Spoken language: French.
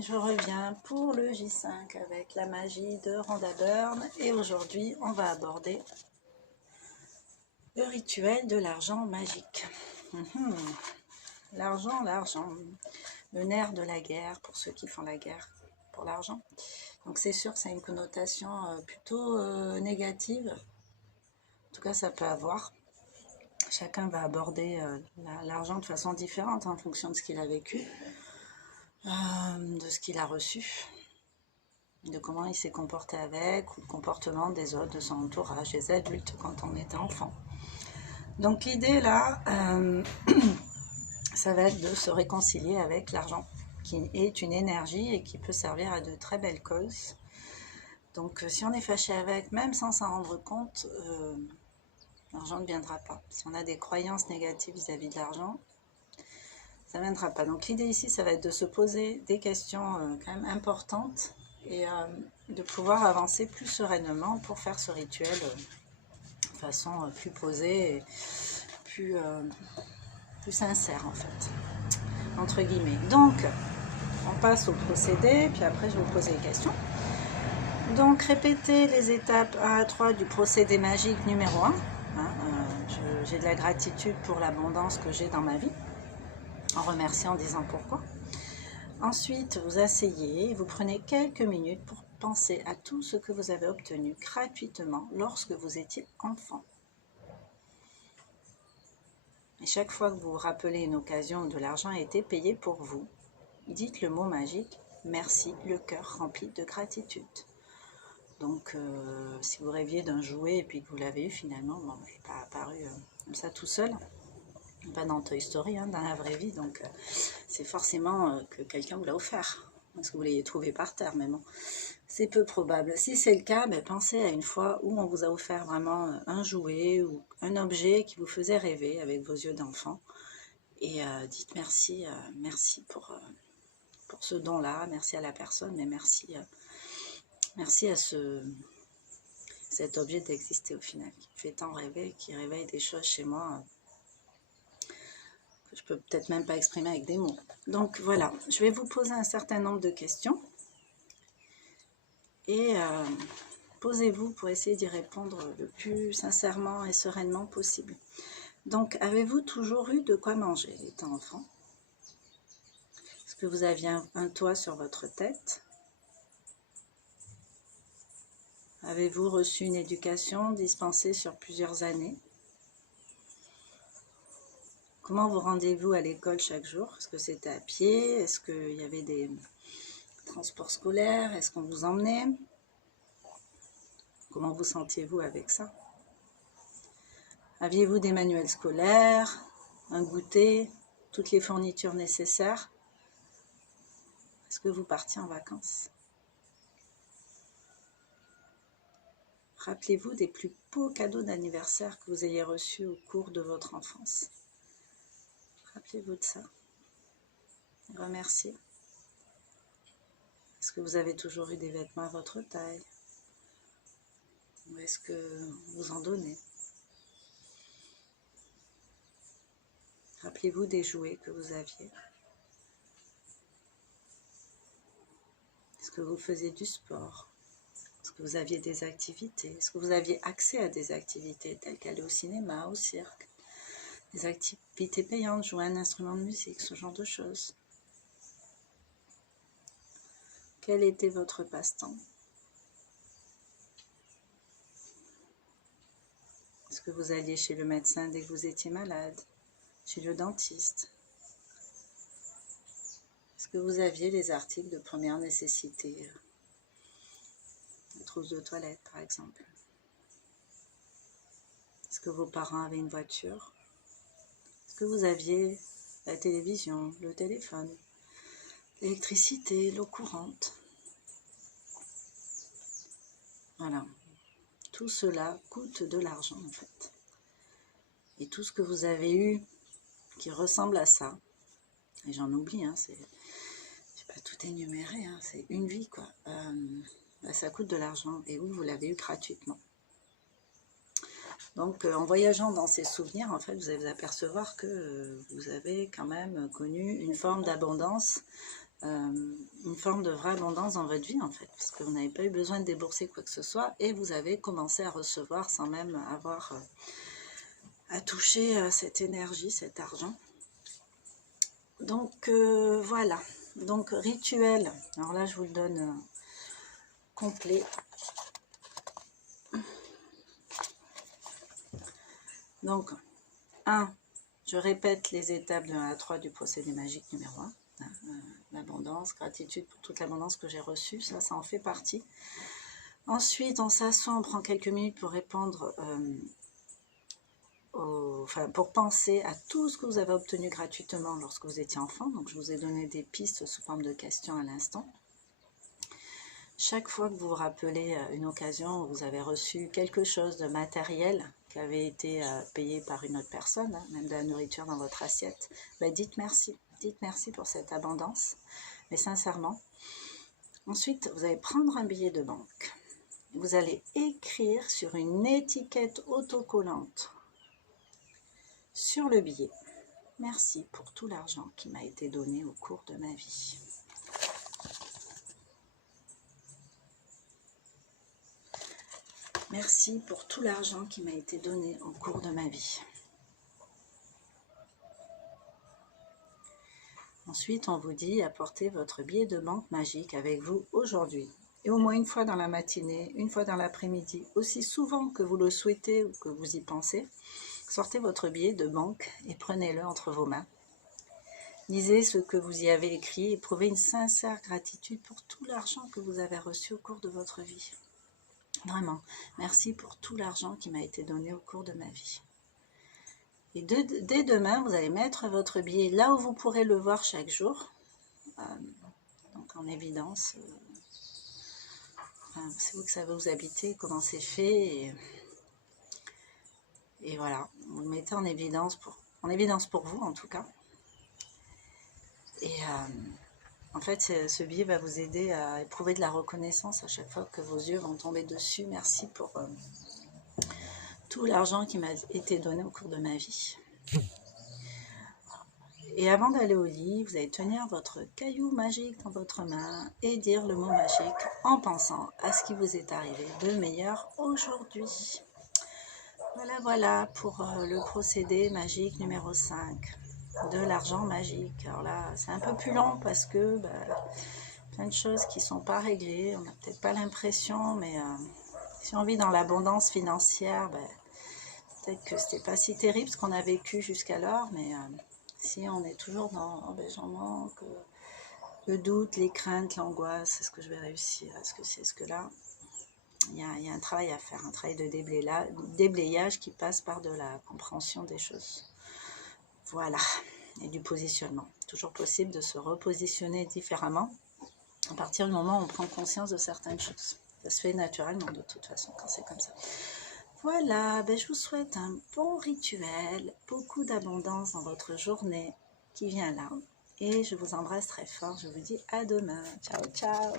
amis, je reviens pour le J5 avec la magie de Rhonda Byrne et aujourd'hui on va aborder le rituel de l'argent magique. L'argent, le nerf de la guerre pour ceux qui font la guerre pour l'argent. Donc c'est sûr que ça a une connotation plutôt négative, en tout cas ça peut avoir. Chacun va aborder l'argent de façon différente en fonction de ce qu'il a vécu. De ce qu'il a reçu, de comment il s'est comporté avec, ou le comportement des autres, de son entourage, des adultes quand on était enfant. Donc l'idée là, ça va être de se réconcilier avec l'argent, qui est une énergie et qui peut servir à de très belles causes. Donc si on est fâché avec, même sans s'en rendre compte, l'argent ne viendra pas. Si on a des croyances négatives vis-à-vis de l'argent, ça ne viendra pas. Donc l'idée ici, ça va être de se poser des questions quand même importantes et de pouvoir avancer plus sereinement pour faire ce rituel de façon plus posée et plus sincère en fait, entre guillemets. Donc, on passe au procédé, puis après je vais vous poser des questions. Donc répétez les étapes 1 à 3 du procédé magique numéro 1. J'ai de la gratitude pour l'abondance que j'ai dans ma vie, en remerciant, en disant pourquoi. Ensuite, vous asseyez, vous prenez quelques minutes pour penser à tout ce que vous avez obtenu gratuitement lorsque vous étiez enfant. Et chaque fois que vous vous rappelez une occasion où de l'argent a été payé pour vous, dites le mot magique « Merci », le cœur rempli de gratitude. Donc, si vous rêviez d'un jouet et puis que vous l'avez eu finalement, bon, il n'est pas apparu comme ça tout seul. Pas dans Toy Story, dans la vraie vie, donc c'est forcément que quelqu'un vous l'a offert, parce que vous l'ayez trouvé par terre, mais bon, c'est peu probable. Si c'est le cas, pensez à une fois où on vous a offert vraiment un jouet ou un objet qui vous faisait rêver avec vos yeux d'enfant, et dites merci, merci pour ce don-là, merci à la personne, mais merci à cet objet d'exister au final, qui me fait tant rêver, qui réveille des choses chez moi, je peux peut-être même pas exprimer avec des mots. Donc voilà, je vais vous poser un certain nombre de questions et posez-vous pour essayer d'y répondre le plus sincèrement et sereinement possible. Donc, avez-vous toujours eu de quoi manger étant enfant? Est-ce que vous aviez un toit sur votre tête? Avez-vous reçu une éducation dispensée sur plusieurs années? Comment vous rendez-vous à l'école chaque jour? Est-ce que c'était à pied? Est-ce qu'il y avait des transports scolaires? Est-ce qu'on vous emmenait? Comment vous sentiez-vous avec ça? Aviez-vous des manuels scolaires, un goûter, toutes les fournitures nécessaires? Est-ce que vous partiez en vacances? Rappelez-vous des plus beaux cadeaux d'anniversaire que vous ayez reçus au cours de votre enfance. Rappelez-vous de ça. Remerciez. Est-ce que vous avez toujours eu des vêtements à votre taille? Ou est-ce que vous en donnez? Rappelez-vous des jouets que vous aviez. Est-ce que vous faisiez du sport? Est-ce que vous aviez des activités? Est-ce que vous aviez accès à des activités telles qu'aller au cinéma, au cirque? Des activités payantes, jouer un instrument de musique, ce genre de choses. Quel était votre passe-temps? Est-ce que vous alliez chez le médecin dès que vous étiez malade? Chez le dentiste? Est-ce que vous aviez des articles de première nécessité? Une trousse de toilette, par exemple. Est-ce que vos parents avaient une voiture? Est-ce que vous aviez la télévision, le téléphone, l'électricité, l'eau courante? Voilà. Tout cela coûte de l'argent, en fait. Et tout ce que vous avez eu qui ressemble à ça, et j'en oublie, je n'ai pas tout énuméré, c'est une vie, quoi. Ça coûte de l'argent, et vous l'avez eu gratuitement. Donc, en voyageant dans ces souvenirs, en fait, vous allez vous apercevoir que vous avez quand même connu une forme d'abondance, une forme de vraie abondance dans votre vie en fait, parce que vous n'avez pas eu besoin de débourser quoi que ce soit et vous avez commencé à recevoir sans même avoir à toucher cette énergie, cet argent. Donc voilà, donc rituel, alors là je vous le donne complet. Donc 1, je répète les étapes de 1 à 3 du procédé magique numéro 1. L'abondance, gratitude pour toute l'abondance que j'ai reçue, ça en fait partie. Ensuite, on s'assoit, on prend quelques minutes pour répondre, pour penser à tout ce que vous avez obtenu gratuitement lorsque vous étiez enfant. Donc, je vous ai donné des pistes sous forme de questions à l'instant. Chaque fois que vous vous rappelez une occasion où vous avez reçu quelque chose de matériel qui avait été payé par une autre personne, hein, même de la nourriture dans votre assiette, ben dites merci. Dites merci pour cette abondance, mais sincèrement. Ensuite, vous allez prendre un billet de banque. Vous allez écrire sur une étiquette autocollante sur le billet. Merci pour tout l'argent qui m'a été donné au cours de ma vie. Merci pour tout l'argent qui m'a été donné au cours de ma vie. Ensuite, on vous dit apportez votre billet de banque magique avec vous aujourd'hui. Et au moins une fois dans la matinée, une fois dans l'après-midi, aussi souvent que vous le souhaitez ou que vous y pensez, sortez votre billet de banque et prenez-le entre vos mains. Lisez ce que vous y avez écrit et éprouvez une sincère gratitude pour tout l'argent que vous avez reçu au cours de votre vie. Vraiment, merci pour tout l'argent qui m'a été donné au cours de ma vie. Et dès demain, vous allez mettre votre billet là où vous pourrez le voir chaque jour. Donc en évidence, c'est vous que ça va vous habiter, comment c'est fait. Et voilà, vous le mettez en évidence pour vous en tout cas. Et en fait, ce billet va vous aider à éprouver de la reconnaissance à chaque fois que vos yeux vont tomber dessus. Merci pour tout l'argent qui m'a été donné au cours de ma vie. Et avant d'aller au lit, vous allez tenir votre caillou magique dans votre main et dire le mot magique en pensant à ce qui vous est arrivé de meilleur aujourd'hui. Voilà pour le procédé magique numéro 5 de l'argent magique. Alors là, c'est un peu plus long parce que plein de choses qui ne sont pas réglées. On n'a peut-être pas l'impression, mais si on vit dans l'abondance financière, peut-être que c'était pas si terrible ce qu'on a vécu jusqu'alors, mais si on est toujours dans j'en manque, le doute, les craintes, l'angoisse, est-ce que je vais réussir, est-ce que c'est ce que là, il y a un travail à faire, un travail de déblayage qui passe par de la compréhension des choses. Voilà, et du positionnement. Toujours possible de se repositionner différemment à partir du moment où on prend conscience de certaines choses. Ça se fait naturellement de toute façon quand c'est comme ça. Voilà, je vous souhaite un bon rituel, beaucoup d'abondance dans votre journée qui vient là. Et je vous embrasse très fort, je vous dis à demain. Ciao, ciao.